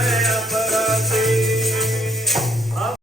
Yeah.